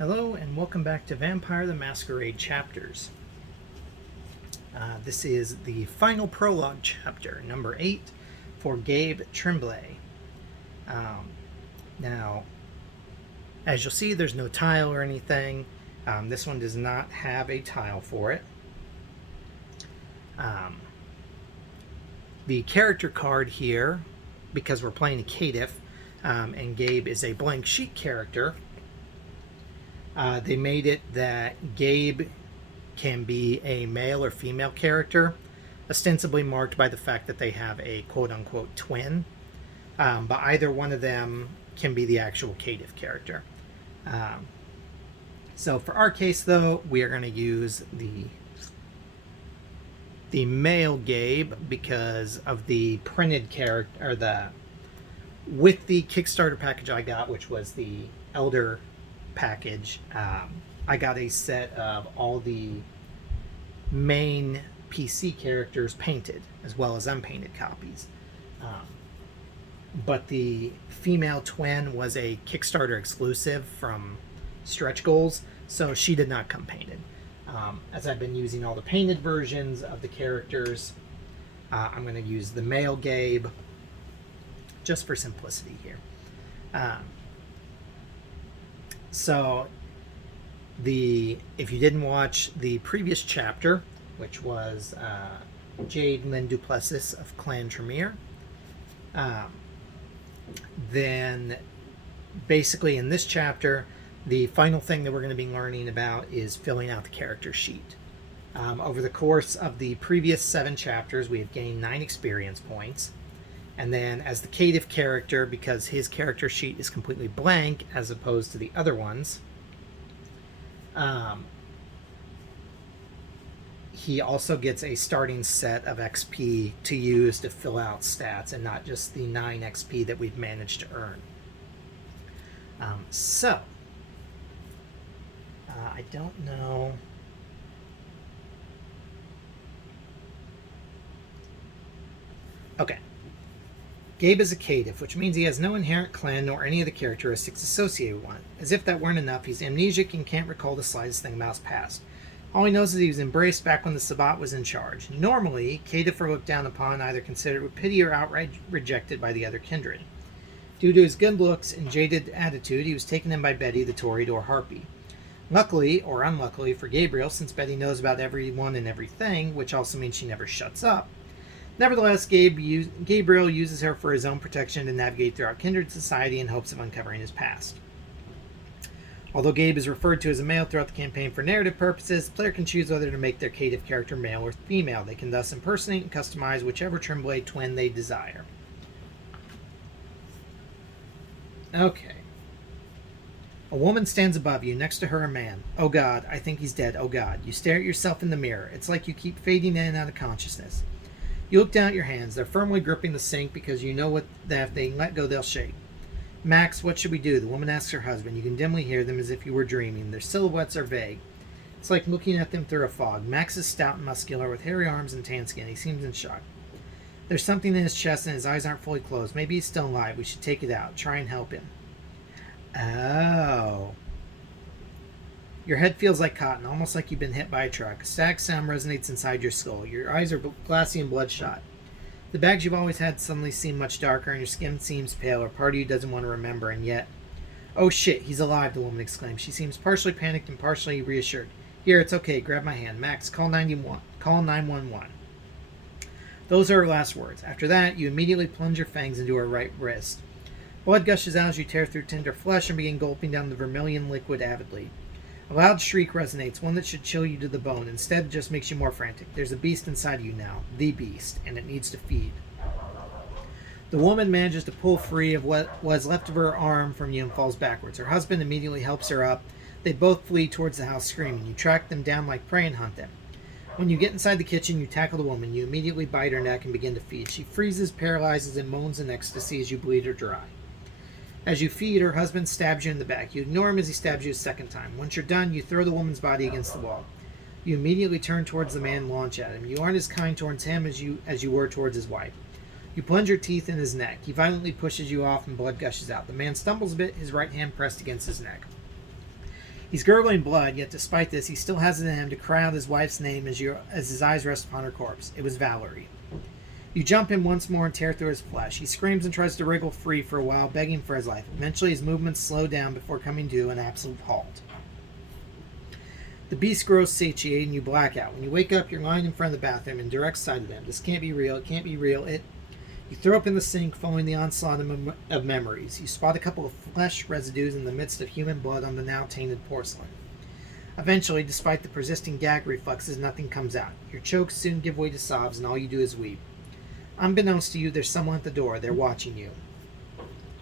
Hello and welcome back to Vampire the Masquerade Chapters. This is the final prologue chapter, number 8, for Gabe Tremblay. Now, as you'll see, there's no tile or anything. This one does not have a tile for it. The character card here, because we're playing a Caitiff, and Gabe is a blank sheet character, they made it that Gabe can be a male or female character, ostensibly marked by the fact that they have a quote-unquote twin, but either one of them can be the actual Caitiff character. So for our case, though, we are going to use the male Gabe because of the printed character, or with the Kickstarter package I got, which was the Elder package. I got a set of all the main PC characters painted, as well as unpainted copies. But the female twin was a Kickstarter exclusive from Stretch Goals, so she did not come painted. As I've been using all the painted versions of the characters, I'm going to use the male Gabe just for simplicity here. So, if you didn't watch the previous chapter, which was Jade and Lynn Duplessis of Clan Tremere, then basically in this chapter, the final thing that we're going to be learning about is filling out the character sheet. Over the course of the previous 7 chapters, we have gained 9 experience points. And then as the Caitiff character, because his character sheet is completely blank as opposed to the other ones, he also gets a starting set of XP to use to fill out stats, and not just the 9 XP that we've managed to earn. I don't know. Okay. Gabe is a Caitiff, which means he has no inherent clan nor any of the characteristics associated with one. As if that weren't enough, he's amnesic and can't recall the slightest thing about his past. All he knows is he was embraced back when the Sabbat was in charge. Normally, Caitiff are looked down upon, either considered with pity or outright rejected by the other kindred. Due to his good looks and jaded attitude, he was taken in by Betty, the Toreador harpy. Luckily, or unluckily for Gabriel, since Betty knows about everyone and everything, which also means she never shuts up, nevertheless, Gabriel uses her for his own protection to navigate throughout kindred society in hopes of uncovering his past. Although Gabe is referred to as a male throughout the campaign for narrative purposes, the player can choose whether to make their Caitiff character male or female. They can thus impersonate and customize whichever Tremblay twin they desire. Okay. A woman stands above you, next to her a man. Oh God, I think he's dead. Oh God. You stare at yourself in the mirror. It's like you keep fading in and out of consciousness. You look down at your hands. They're firmly gripping the sink because you know that if they let go, they'll shake. Max, what should we do? The woman asks her husband. You can dimly hear them as if you were dreaming. Their silhouettes are vague. It's like looking at them through a fog. Max is stout and muscular with hairy arms and tan skin. He seems in shock. There's something in his chest and his eyes aren't fully closed. Maybe he's still alive. We should take it out. Try and help him. Oh. Your head feels like cotton, almost like you've been hit by a truck. A static sound resonates inside your skull. Your eyes are glassy and bloodshot. The bags you've always had suddenly seem much darker, and your skin seems paler. Part of you doesn't want to remember, and yet... Oh shit, he's alive, the woman exclaims. She seems partially panicked and partially reassured. Here, it's okay. Grab my hand. Max, call 911. Those are her last words. After that, you immediately plunge your fangs into her right wrist. Blood gushes out as you tear through tender flesh and begin gulping down the vermilion liquid avidly. A loud shriek resonates, one that should chill you to the bone. Instead, it just makes you more frantic. There's a beast inside of you now. The beast. And it needs to feed. The woman manages to pull free of what was left of her arm from you and falls backwards. Her husband immediately helps her up. They both flee towards the house screaming. You track them down like prey and hunt them. When you get inside the kitchen, you tackle the woman. You immediately bite her neck and begin to feed. She freezes, paralyzes, and moans in ecstasy as you bleed her dry. As you feed, her husband stabs you in the back. You ignore him as he stabs you a second time. Once you're done, you throw the woman's body against the wall. You immediately turn towards the man and launch at him. You aren't as kind towards him as you were towards his wife. You plunge your teeth in his neck. He violently pushes you off and blood gushes out. The man stumbles a bit, his right hand pressed against his neck. He's gurgling blood, yet despite this, he still has it in him to cry out his wife's name as his eyes rest upon her corpse. It was Valerie. You jump in once more and tear through his flesh. He screams and tries to wriggle free for a while, begging for his life. Eventually, his movements slow down before coming to an absolute halt. The beast grows satiated and you black out. When you wake up, you're lying in front of the bathroom in direct sight of him. This can't be real. It can't be real. You throw up in the sink following the onslaught of memories. You spot a couple of flesh residues in the midst of human blood on the now tainted porcelain. Eventually, despite the persisting gag reflexes, nothing comes out. Your chokes soon give way to sobs, and all you do is weep. Unbeknownst to you, there's someone at the door. They're watching you.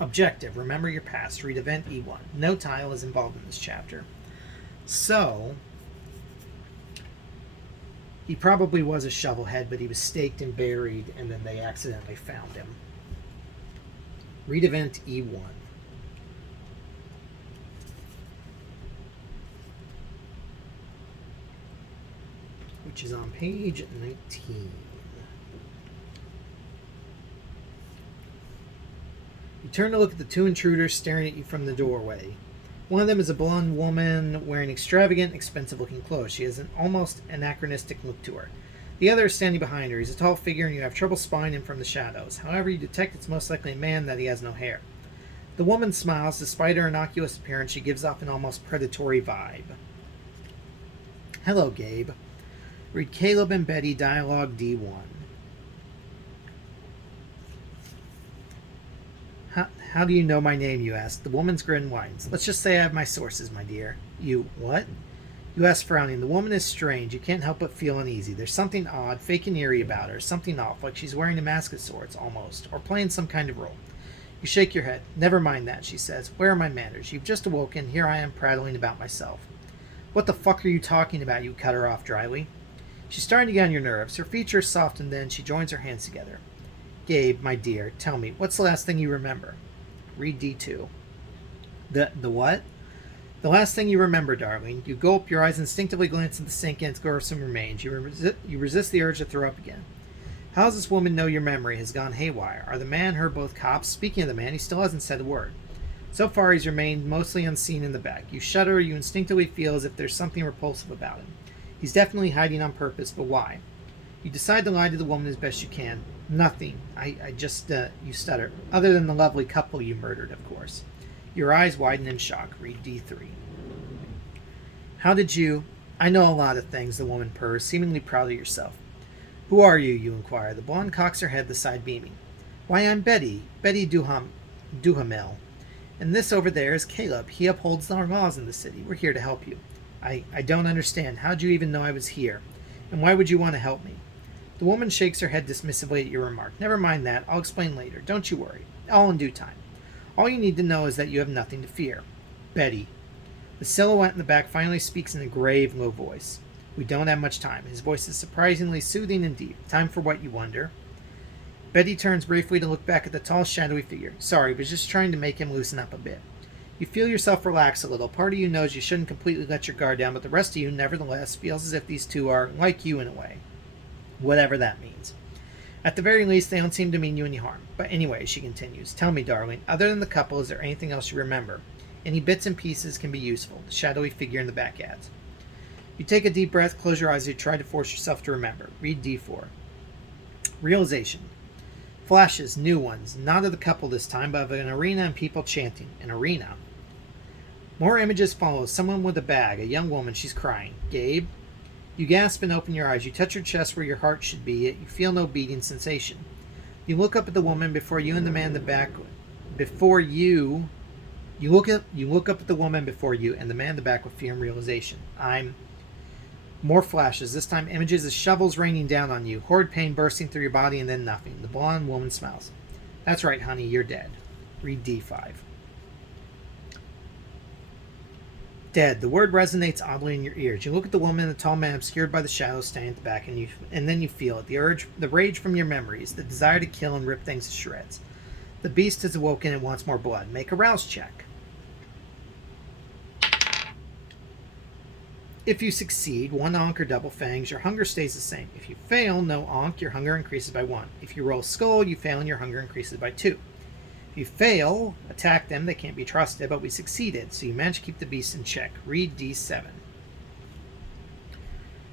Objective: remember your past. Read Event E1. No tile is involved in this chapter. So, he probably was a shovelhead, but he was staked and buried, and then they accidentally found him. Read Event E1. Which is on page 19. You turn to look at the two intruders staring at you from the doorway. One of them is a blonde woman wearing extravagant, expensive-looking clothes. She has an almost anachronistic look to her. The other is standing behind her. He's a tall figure, and you have trouble spying him from the shadows. However, you detect it's most likely a man, that he has no hair. The woman smiles. Despite her innocuous appearance, she gives off an almost predatory vibe. Hello, Gabe. Read Caleb and Betty, Dialogue D1. How do you know my name, you ask. The woman's grin widens. Let's just say I have my sources, my dear. You, what? You ask, frowning. The woman is strange. You can't help but feel uneasy. There's something odd, fake and eerie about her. Something off, like she's wearing a mask of sorts, almost, or playing some kind of role. You shake your head. Never mind that, she says. Where are my manners? You've just awoken. Here I am prattling about myself. What the fuck are you talking about? You cut her off dryly. She's starting to get on your nerves. Her features soften, then she joins her hands together. Gabe, my dear, tell me, what's the last thing you remember? Read D2. The what? The last thing you remember, darling. You gulp, your eyes instinctively glance at the sink and its gruesome remains. You resist the urge to throw up again. How does this woman know your memory has gone haywire? Are the man, her both cops? Speaking of the man, he still hasn't said a word. So far, he's remained mostly unseen in the back. You shudder, you instinctively feel as if there's something repulsive about him. He's definitely hiding on purpose, but why? You decide to lie to the woman as best you can. Nothing. I just, you stutter. Other than the lovely couple you murdered, of course. Your eyes widen in shock. Read D3. How did you... I know a lot of things, the woman purrs, seemingly proud of yourself. Who are you, you inquire. The blonde cocks her head, the side beaming. Why, I'm Betty. Betty Duhamel. And this over there is Caleb. He upholds our laws in the city. We're here to help you. I don't understand. How'd you even know I was here? And why would you want to help me? The woman shakes her head dismissively at your remark. Never mind that. I'll explain later. Don't you worry. All in due time. All you need to know is that you have nothing to fear. Betty. The silhouette in the back finally speaks in a grave, low voice. We don't have much time. His voice is surprisingly soothing and deep. Time for what, you wonder? Betty turns briefly to look back at the tall, shadowy figure. Sorry, was just trying to make him loosen up a bit. You feel yourself relax a little. Part of you knows you shouldn't completely let your guard down, but the rest of you, nevertheless, feels as if these two are like you in a way. Whatever that means. At the very least, they don't seem to mean you any harm. But anyway, she continues, tell me, darling, other than the couple, is there anything else you remember? Any bits and pieces can be useful, the shadowy figure in the back adds. You take a deep breath, close your eyes, and you try to force yourself to remember. Read D4. Realization. Flashes, new ones, not of the couple this time, but of an arena and people chanting. An arena. More images follow. Someone with a bag, a young woman, she's crying. Gabe? You gasp and open your eyes. You touch your chest where your heart should be, yet you feel no beating sensation. You look up at the woman before you and the man in the back. You look up at the woman before you and the man in the back with fear and realization. More flashes. This time images of shovels raining down on you. Horrid pain bursting through your body and then nothing. The blonde woman smiles. That's right, honey. You're dead. Read D5. Dead. The word resonates oddly in your ears. You look at the woman and the tall man obscured by the shadows standing at the back, and then you feel it. The rage from your memories, the desire to kill and rip things to shreds. The beast has awoken and wants more blood. Make a rouse check. If you succeed, 1 onk or double fangs, your hunger stays the same. If you fail, no onk, your hunger increases by 1. If you roll skull, you fail and your hunger increases by 2. If If you fail, attack them, they can't be trusted, but we succeeded, so you managed to keep the beast in check. Read D7.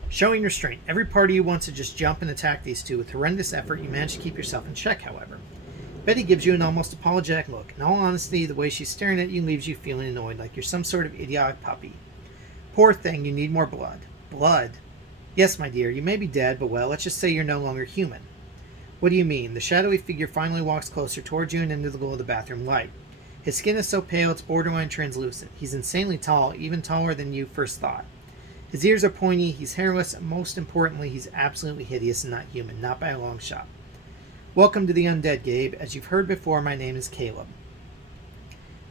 Showing restraint. Every part of you wants to just jump and attack these two. With horrendous effort, you manage to keep yourself in check, however. Betty gives you an almost apologetic look. In all honesty, the way she's staring at you leaves you feeling annoyed, like you're some sort of idiotic puppy. Poor thing, you need more blood. Blood? Yes, my dear, you may be dead, but well, let's just say you're no longer human. What do you mean? The shadowy figure finally walks closer towards you and into the glow of the bathroom light. His skin is so pale it's borderline translucent. He's insanely tall, even taller than you first thought. His ears are pointy, he's hairless, and most importantly, he's absolutely hideous and not human, not by a long shot. Welcome to the undead, Gabe. As you've heard before, my name is Caleb.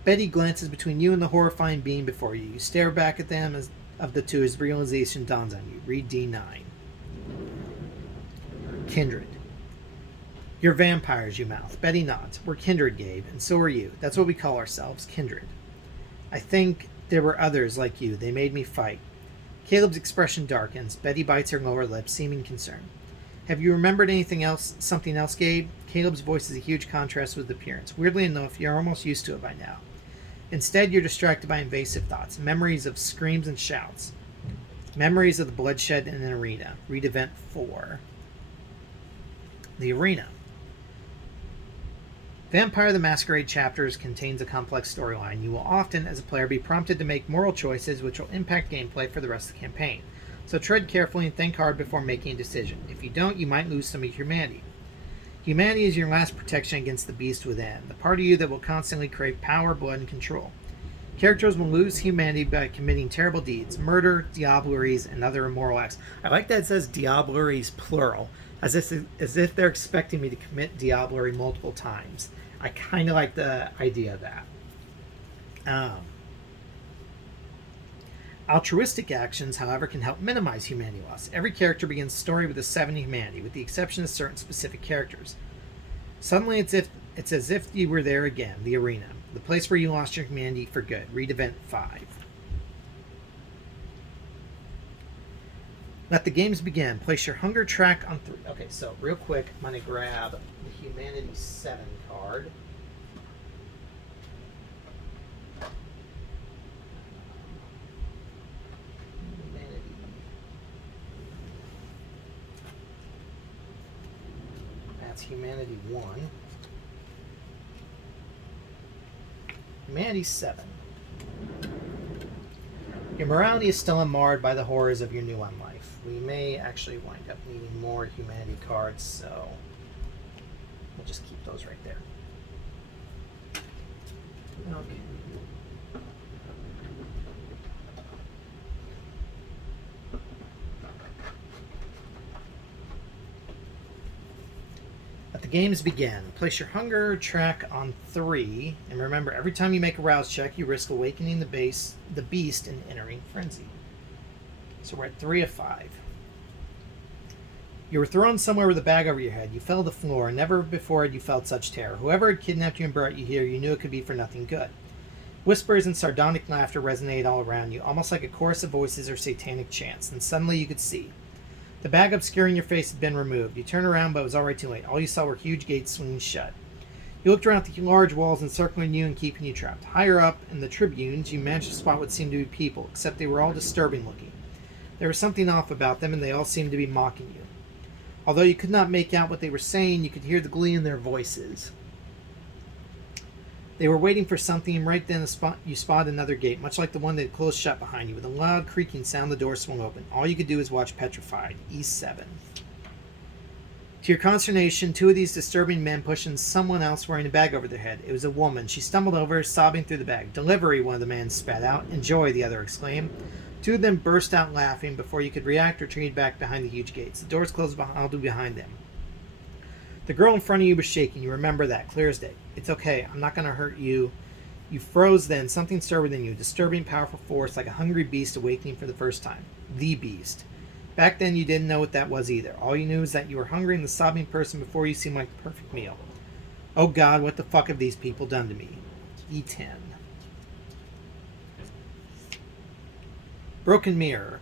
Betty glances between you and the horrifying being before you. You stare back at them of the two as realization dawns on you. Read D9. Kindred. You're vampires, you mouth. Betty nods. We're kindred, Gabe, and so are you. That's what we call ourselves, kindred. I think there were others like you. They made me fight. Caleb's expression darkens. Betty bites her lower lip, seeming concerned. Have you remembered something else, Gabe? Caleb's voice is a huge contrast with appearance. Weirdly enough, you're almost used to it by now. Instead, you're distracted by invasive thoughts, memories of screams and shouts, memories of the bloodshed in an arena. Read Event 4. The arena. Vampire the Masquerade Chapters contains a complex storyline. You will often, as a player, be prompted to make moral choices which will impact gameplay for the rest of the campaign. So tread carefully and think hard before making a decision. If you don't, you might lose some of your humanity. Humanity is your last protection against the beast within, the part of you that will constantly crave power, blood, and control. Characters will lose humanity by committing terrible deeds, murder, diableries, and other immoral acts. I like that it says diableries plural, as if they're expecting me to commit diablerie multiple times. I kind of like the idea of that. Altruistic actions, however, can help minimize humanity loss. Every character begins the story with a 7 humanity, with the exception of certain specific characters. Suddenly, it's as if you were there again, the arena, the place where you lost your humanity for good. Read Event 5. Let the games begin. Place your hunger track on 3. Okay, so real quick, I'm going to grab the Humanity 7 card. That's Humanity 1. Humanity 7. Your morality is still unmarred by the horrors of your new life. We may actually wind up needing more humanity cards, so we'll just keep those right there. Okay. Let the games begin. Place your hunger track on 3, and remember, every time you make a rouse check, you risk awakening the beast and entering frenzy. So we're at 3 of 5. You were thrown somewhere with a bag over your head. You fell to the floor, and never before had you felt such terror. Whoever had kidnapped you and brought you here, you knew it could be for nothing good. Whispers and sardonic laughter resonated all around you, almost like a chorus of voices or satanic chants. And suddenly you could see. The bag obscuring your face had been removed. You turned around, but it was already too late. All you saw were huge gates swinging shut. You looked around at the large walls encircling you and keeping you trapped. Higher up, in the tribunes, you managed to spot what seemed to be people, except they were all disturbing looking. There was something off about them, and they all seemed to be mocking you. Although you could not make out what they were saying, you could hear the glee in their voices. They were waiting for something, and right then you spotted another gate, much like the one that had closed shut behind you. With a loud creaking sound, the door swung open. All you could do was watch petrified. E7. To your consternation, 2 of these disturbing men pushed someone else wearing a bag over their head. It was a woman. She stumbled over, sobbing through the bag. "Delivery," one of the men spat out. "Enjoy," the other exclaimed. 2 of them burst out laughing. Before you could react, retreated back behind the huge gates. The doors closed behind them. The girl in front of you was shaking. You remember that, clear as day. "It's okay. I'm not going to hurt you." You froze then. Something stirred within you. A disturbing, powerful force, like a hungry beast awakening for the first time. The beast. Back then, you didn't know what that was either. All you knew is that you were hungry, and the sobbing person before you seemed like the perfect meal. Oh God, what the fuck have these people done to me? E10. Broken mirror.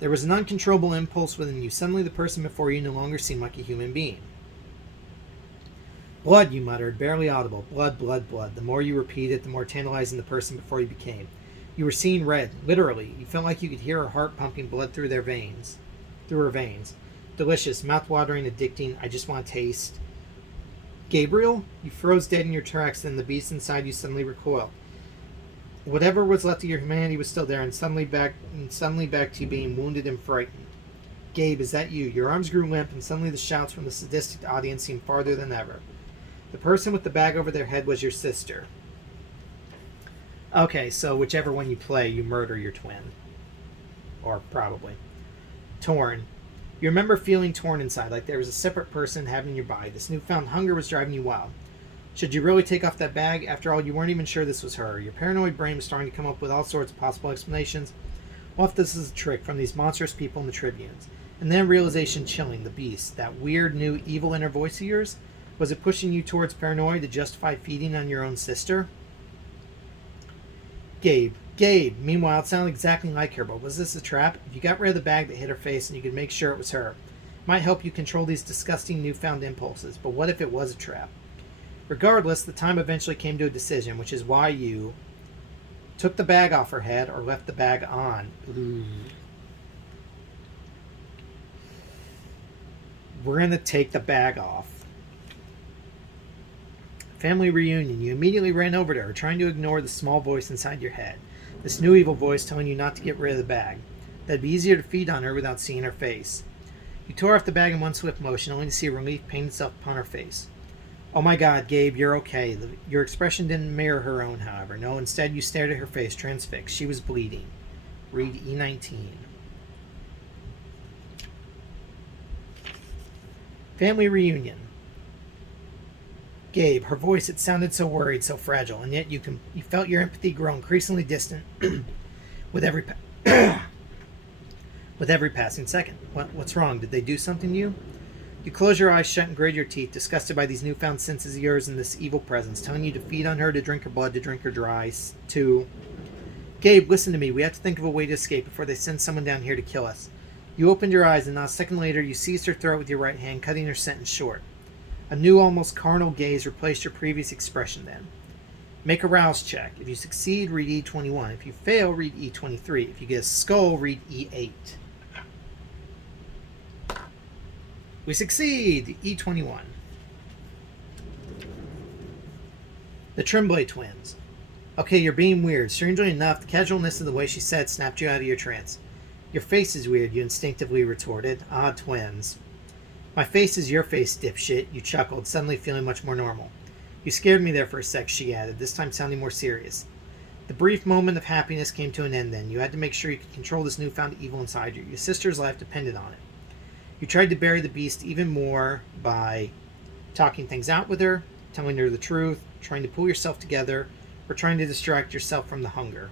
There was an uncontrollable impulse within you. Suddenly, the person before you no longer seemed like a human being. Blood, you muttered, barely audible. Blood, blood, blood. The more you repeat it, the more tantalizing the person before you became. You were seeing red, literally. You felt like you could hear her heart pumping blood through her veins. Delicious, mouth-watering, addicting. I just want to taste. Gabriel? You froze dead in your tracks, then the beast inside you suddenly recoiled. Whatever was left of your humanity was still there, and suddenly back to you being wounded and frightened. Gabe, is that you? Your arms grew limp, and suddenly the shouts from the sadistic audience seemed farther than ever. The person with the bag over their head was your sister. Okay, so whichever one you play, you murder your twin. Or probably. Torn. You remember feeling torn inside, like there was a separate person inhabiting your body. This newfound hunger was driving you wild. Should you really take off that bag? After all, you weren't even sure this was her. Your paranoid brain was starting to come up with all sorts of possible explanations. What if this is a trick from these monstrous people in the Tribunes? And then realization chilling, the beast, that weird new evil inner voice of yours? Was it pushing you towards paranoia to justify feeding on your own sister? Gabe. Meanwhile, it sounded exactly like her, but was this a trap? If you got rid of the bag that hit her face and you could make sure it was her, it might help you control these disgusting newfound impulses. But what if it was a trap? Regardless, the time eventually came to a decision, which is why you took the bag off her head or left the bag on. Ooh. We're going to take the bag off. Family reunion. You immediately ran over to her, trying to ignore the small voice inside your head. This new evil voice telling you not to get rid of the bag. That'd be easier to feed on her without seeing her face. You tore off the bag in one swift motion, only to see relief paint itself upon her face. Oh my God, Gabe, you're okay. Your expression didn't mirror her own, however. No, instead you stared at her face, transfixed. She was bleeding. Read E19. Family reunion. Gabe, her voice, it sounded so worried, so fragile, and yet you felt your empathy grow increasingly distant with every passing second. What's wrong? Did they do something to you? You close your eyes shut and grit your teeth, disgusted by these newfound senses of yours and this evil presence, telling you to feed on her, to drink her blood, to drink her dry, to... Gabe, listen to me. We have to think of a way to escape before they send someone down here to kill us. You opened your eyes, and not a second later, you seized her throat with your right hand, cutting her sentence short. A new, almost carnal gaze replaced your previous expression then. Make a rouse check. If you succeed, read E21. If you fail, read E23. If you get a skull, read E8. We succeed! E21. The Tremblay twins. Okay, you're being weird. Strangely enough, the casualness of the way she said snapped you out of your trance. Your face is weird, you instinctively retorted. Odd twins. My face is your face, dipshit, you chuckled, suddenly feeling much more normal. You scared me there for a sec, she added, this time sounding more serious. The brief moment of happiness came to an end then. You had to make sure you could control this newfound evil inside you. Your sister's life depended on it. You tried to bury the beast even more by talking things out with her, telling her the truth, trying to pull yourself together, or trying to distract yourself from the hunger.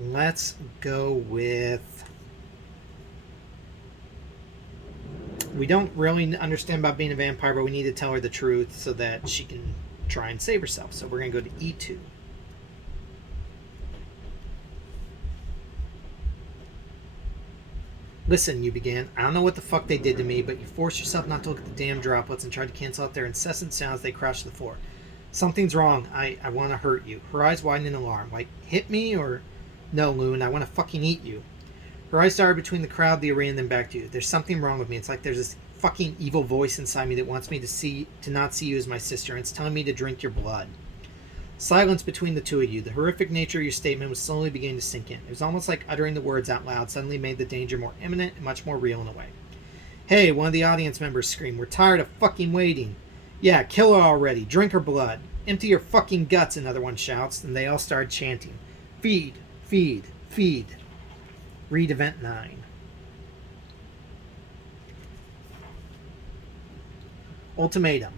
Let's go with... We don't really understand about being a vampire, but we need to tell her the truth so that she can try and save herself. So we're going to go to E2. Listen, you began. I don't know what the fuck they did to me, but you forced yourself not to look at the damn droplets and tried to cancel out their incessant sounds. They crashed to the floor. Something's wrong. I want to hurt you. Her eyes widened in alarm. Like, hit me or... No, Loon, I want to fucking eat you. Her eyes darted between the crowd, the arena, and then back to you. There's something wrong with me. It's like there's this fucking evil voice inside me that wants me to not see you as my sister, and it's telling me to drink your blood. Silence between the two of you. The horrific nature of your statement was slowly beginning to sink in. It was almost like uttering the words out loud suddenly made the danger more imminent and much more real in a way. Hey, one of the audience members screamed. We're tired of fucking waiting. Yeah, kill her already. Drink her blood. Empty your fucking guts, another one shouts, and they all started chanting. Feed. Feed. Feed. Read Event 9. Ultimatum.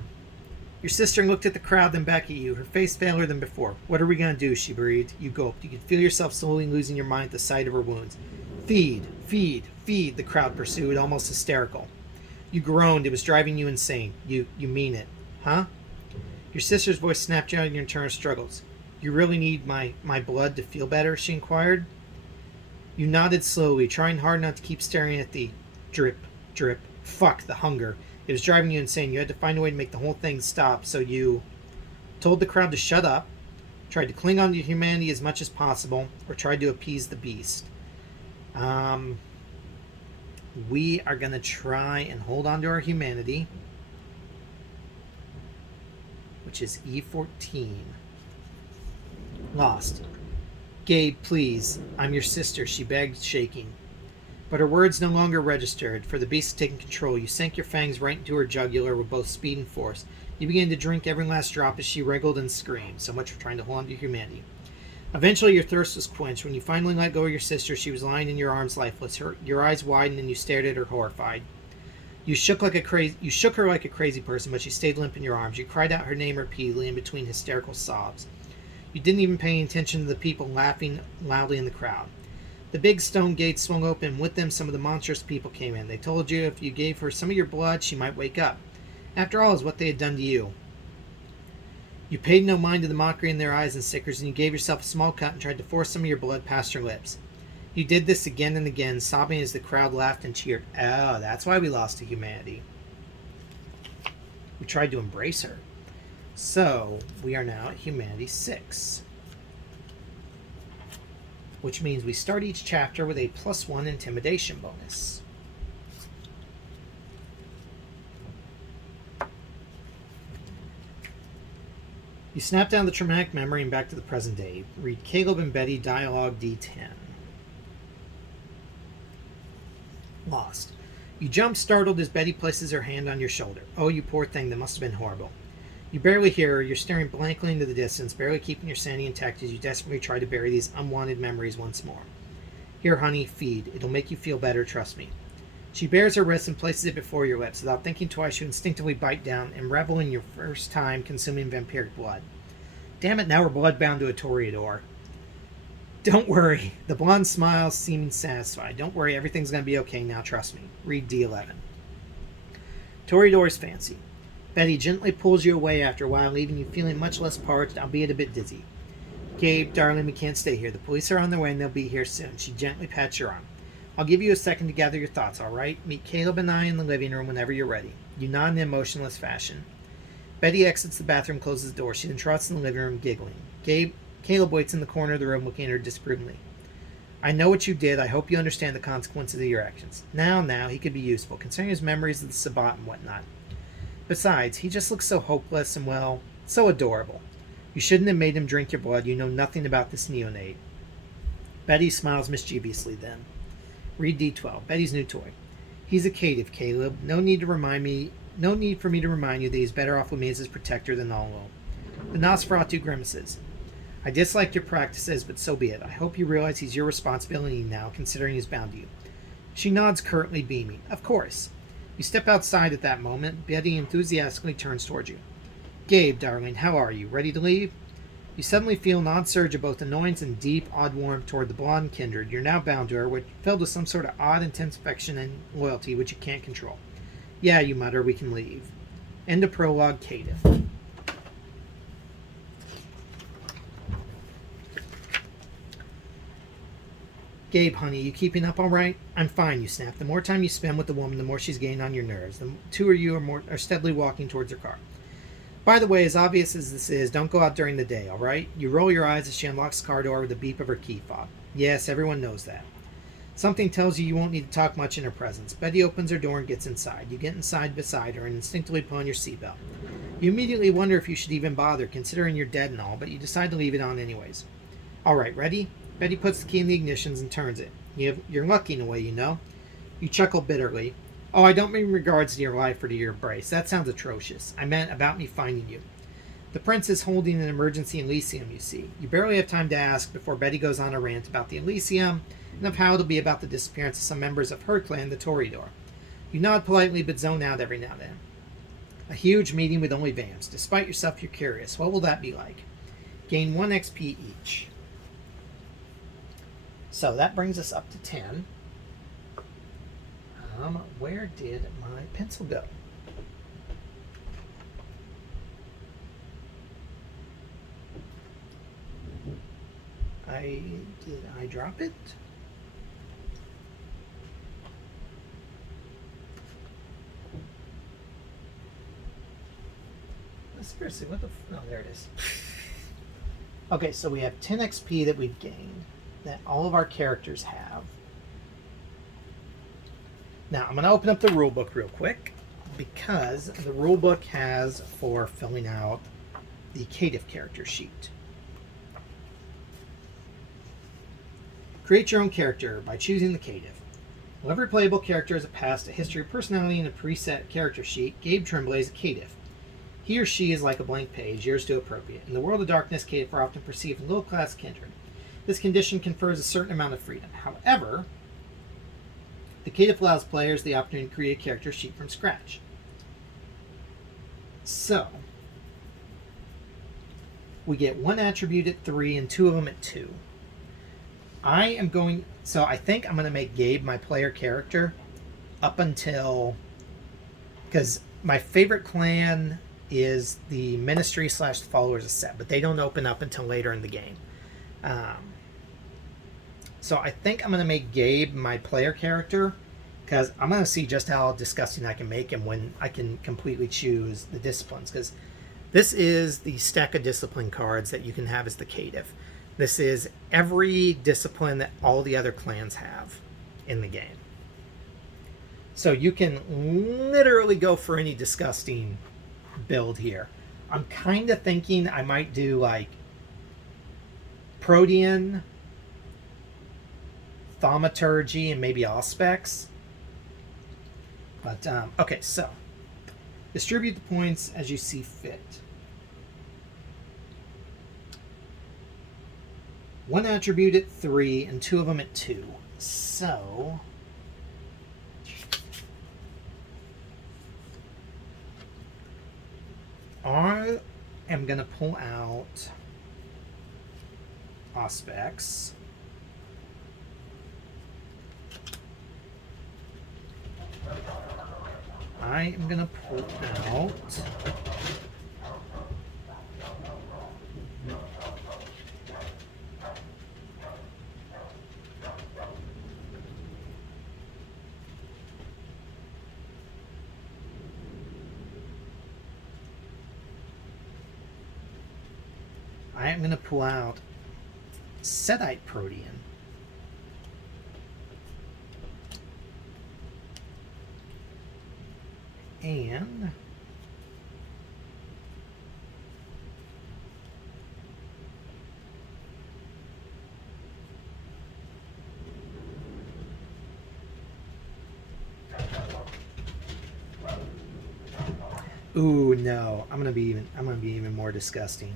Your sister looked at the crowd, then back at you, her face paler than before. What are we going to do? She breathed. You gulped. You could feel yourself slowly losing your mind at the sight of her wounds. Feed. Feed. Feed, the crowd pursued, almost hysterical. You groaned. It was driving you insane. You mean it, huh? Your sister's voice snapped out in your internal struggles. You really need my blood to feel better? She inquired. You nodded slowly, trying hard not to keep staring at the drip, drip. Fuck, the hunger. It was driving you insane. You had to find a way to make the whole thing stop, so you told the crowd to shut up, tried to cling on to humanity as much as possible, or tried to appease the beast. We are going to try and hold on to our humanity, which is E14. Lost. Gabe, please. I'm your sister, she begged, shaking. But her words no longer registered, for the beast had taken control. You sank your fangs right into her jugular with both speed and force. You began to drink every last drop as she wriggled and screamed. So much for trying to hold on to humanity. Eventually, your thirst was quenched. When you finally let go of your sister, she was lying in your arms lifeless. Your eyes widened and you stared at her horrified. You shook her like a crazy person, but she stayed limp in your arms. You cried out her name repeatedly in between hysterical sobs. You didn't even pay attention to the people laughing loudly in the crowd. The big stone gates swung open, and with them some of the monstrous people came in. They told you if you gave her some of your blood, she might wake up. After all, is what they had done to you. You paid no mind to the mockery in their eyes and stickers, and you gave yourself a small cut and tried to force some of your blood past her lips. You did this again and again, sobbing as the crowd laughed and cheered. Oh, that's why we lost to humanity. We tried to embrace her. So, we are now at humanity 6. Which means we start each chapter with a +1 intimidation bonus. You snap down the traumatic memory and back to the present day. Read Caleb and Betty Dialogue D10. Lost. You jump startled as Betty places her hand on your shoulder. Oh, you poor thing, that must have been horrible. You barely hear her. You're staring blankly into the distance, barely keeping your sanity intact as you desperately try to bury these unwanted memories once more. Here, honey, feed. It'll make you feel better, trust me. She bares her wrist and places it before your lips. Without thinking twice, you instinctively bite down and revel in your first time consuming vampiric blood. Damn it, now we're bloodbound to a Toreador. Don't worry. The blonde smile seemed satisfied. Don't worry, everything's going to be okay now, trust me. Read D11. Toreador's fancy. Betty gently pulls you away after a while, leaving you feeling much less parched, albeit a bit dizzy. Gabe, darling, we can't stay here. The police are on their way and they'll be here soon. She gently pats your arm. I'll give you a second to gather your thoughts, all right? Meet Caleb and I in the living room whenever you're ready. You nod in an emotionless fashion. Betty exits the bathroom and closes the door. She then trots in the living room, giggling. Caleb waits in the corner of the room, looking at her disapprovingly. I know what you did. I hope you understand the consequences of your actions. Now, he could be useful, considering his memories of the Sabbat and whatnot. Besides, he just looks so hopeless and, well, so adorable. You shouldn't have made him drink your blood. You know nothing about this neonate. Betty smiles mischievously then. Read D12. Betty's new toy. He's a caitiff, Caleb. No need for me to remind you that he's better off with me as his protector than all alone. The Nosferatu grimaces. I dislike your practices, but so be it. I hope you realize he's your responsibility now, considering he's bound to you. She nods, currently beaming. Of course. You step outside at that moment. Betty enthusiastically turns towards you. Gabe, darling, how are you? Ready to leave? You suddenly feel an odd surge of both annoyance and deep, odd warmth toward the blonde kindred. You're now bound to her, filled with some sort of odd, intense affection and loyalty which you can't control. Yeah, you mutter, we can leave. End of Prologue, Caitiff. Gabe, honey, you keeping up all right? I'm fine, you snap. The more time you spend with the woman, the more she's getting on your nerves. The two of you are steadily walking towards her car. By the way, as obvious as this is, don't go out during the day, all right? You roll your eyes as she unlocks the car door with a beep of her key fob. Yes, everyone knows that. Something tells you won't need to talk much in her presence. Betty opens her door and gets inside. You get inside beside her and instinctively put on your seatbelt. You immediately wonder if you should even bother, considering you're dead and all, but you decide to leave it on anyways. All right, ready? Betty puts the key in the ignitions and turns it. You're lucky in a way, you know. You chuckle bitterly. Oh, I don't mean in regards to your life or to your embrace. That sounds atrocious. I meant about me finding you. The prince is holding an emergency Elysium, you see. You barely have time to ask before Betty goes on a rant about the Elysium and of how it'll be about the disappearance of some members of her clan, the Toreador. You nod politely but zone out every now and then. A huge meeting with only vamps. Despite yourself, you're curious. What will that be like? Gain 1 XP each. So that brings us up to 10. Where did my pencil go? Did I drop it? Seriously, what the oh, there it is. Okay, so we have 10 XP that we've gained, that all of our characters have. Now, I'm going to open up the rulebook real quick, because the rulebook has for filling out the Caitiff character sheet. Create your own character by choosing the Caitiff. While every playable character has a past, a history, a personality, and a preset character sheet, Gabe Tremblay is a Caitiff. He or she is like a blank page, yours to appropriate. In the world of darkness, Caitiff are often perceived as low-class kindred. This condition confers a certain amount of freedom. However, the Caitiff allows players the opportunity to create a character sheet from scratch. So, we get one attribute at 3 and 2 of them at 2. I think I'm going to make Gabe my player character up until... Because my favorite clan is the Ministry / Followers of Set, but they don't open up until later in the game. So I think I'm going to make Gabe my player character, because I'm going to see just how disgusting I can make him when I can completely choose the disciplines, because this is the stack of discipline cards that you can have as the Caitiff. This is every discipline that all the other clans have in the game. So you can literally go for any disgusting build here. I'm kind of thinking I might do like Protean, Thaumaturgy, and maybe Auspex. But, okay, so distribute the points as you see fit. One attribute at 3 and 2 of them at 2. So... I am going to pull out Auspex. I am going to pull out Sedite Protean. And ooh, no. I'm gonna be even more disgusting.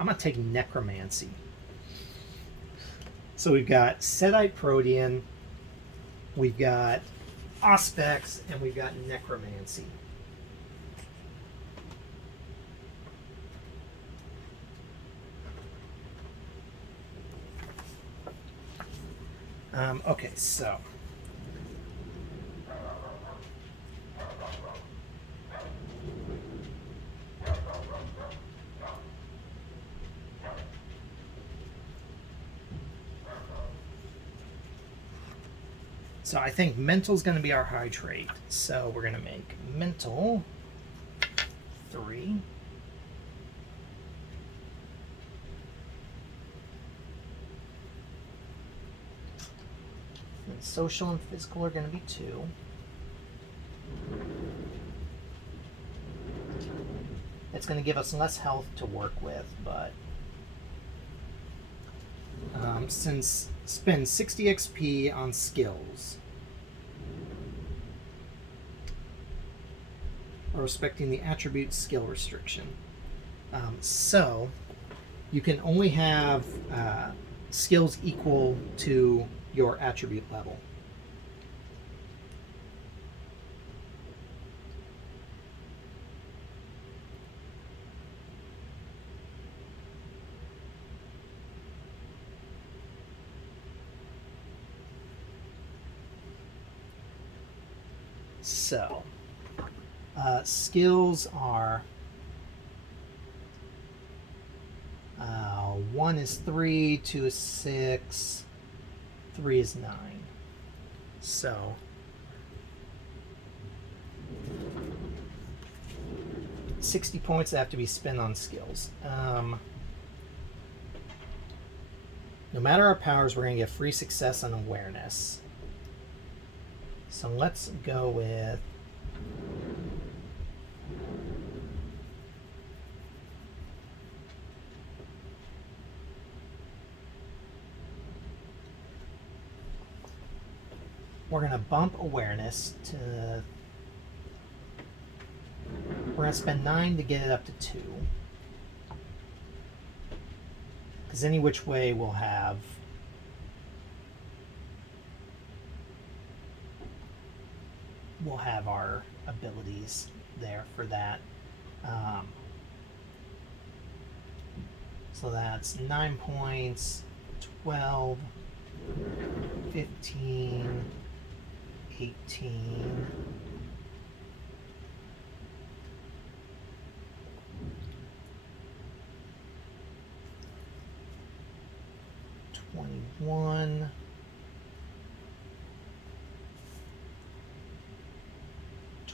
I'm going to take Necromancy. So we've got Sedite Protean, we've got Auspex, and we've got Necromancy. Okay, so... So I think mental's going to be our high trait. So we're going to make mental 3. And social and physical are going to be 2. It's going to give us less health to work with, but since spend 60 XP on skills. Or respecting the attribute skill restriction. So you can only have skills equal to your attribute level. So, skills are 1 is 3, 2 is 6, 3 is 9. So, $60 points have to be spent on skills. No matter our powers, we're going to get free success on awareness. So let's go with we're going to bump awareness to, we're going to spend 9 to get it up to 2. Because any which way we'll have our abilities there for that. So that's 9 points, 12, 15, 18, 21,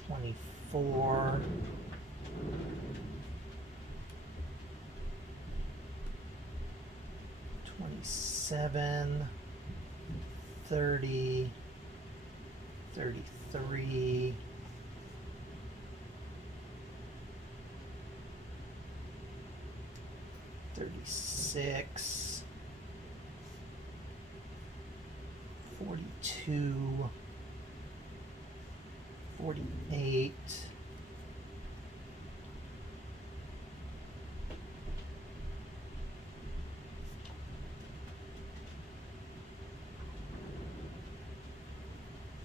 24, 27, 30, 33, 36, 42, 48,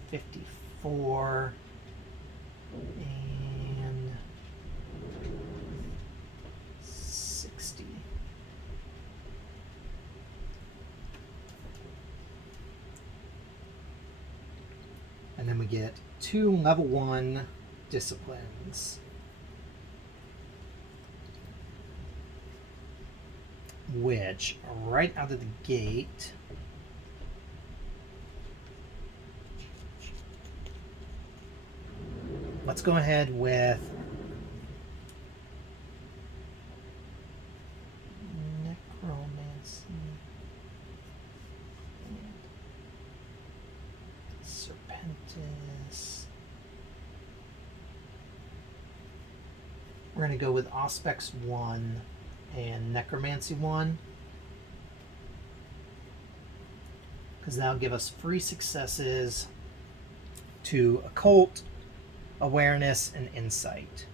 54, and 60. And then we get 2 level 1 disciplines. Which, right out of the gate, let's go ahead with Necromancy and Serpentis. We're going to go with Auspex 1 and Necromancy 1. Because that'll give us free successes to Occult, Awareness, and Insight.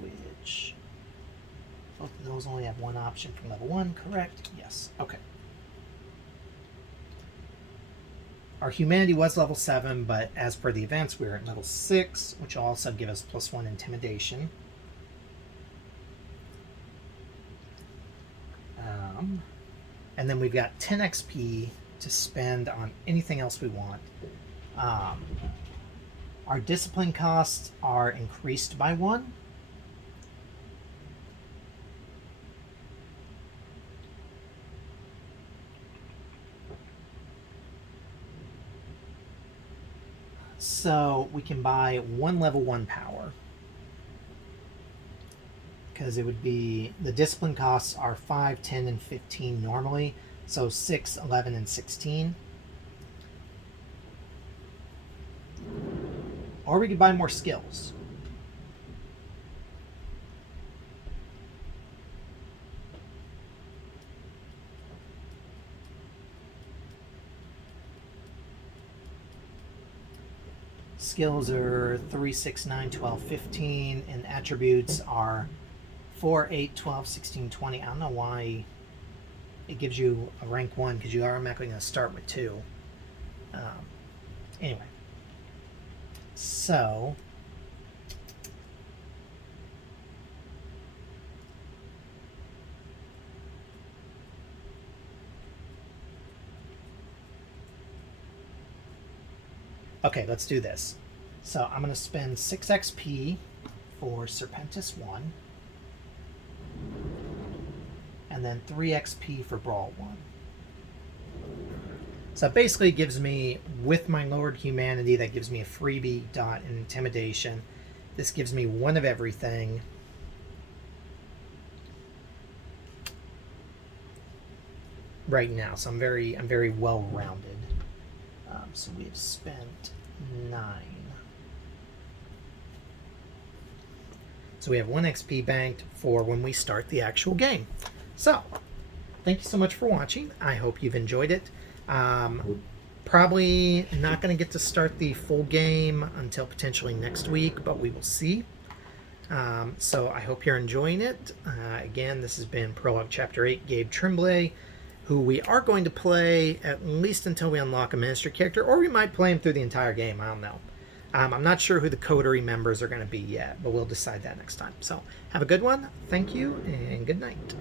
Which, both of those only have one option from level 1, correct? Yes. Okay. Our Humanity was level 7, but as per the events, we were at level 6, which will also give us +1 Intimidation. And then we've got 10 XP to spend on anything else we want. Our discipline costs are increased by 1. So we can buy 1 level 1 power. Because it would be, the discipline costs are 5, 10, and 15 normally. So 6, 11, and 16. Or we could buy more skills. Skills are 3, 6, 9, 12, 15, and attributes are 4, 8, 12, 16, 20. I don't know why it gives you a rank 1, because you are automatically going to start with 2. Anyway. So... okay, let's do this. So I'm going to spend 6 XP for Serpentis 1. And then 3 XP for Brawl 1. So it basically gives me, with my lowered humanity, that gives me a freebie dot in intimidation. This gives me 1 of everything. Right now, so I'm very well rounded. So we've spent 9. So we have 1 XP banked for when we start the actual game. So, thank you so much for watching. I hope you've enjoyed it. Probably not going to get to start the full game until potentially next week, but we will see. So I hope you're enjoying it. Again, this has been Prologue Chapter 8, Gabe Tremblay, who we are going to play at least until we unlock a ministry character, or we might play him through the entire game. I don't know. I'm not sure who the coterie members are going to be yet, but we'll decide that next time. So have a good one. Thank you, and good night.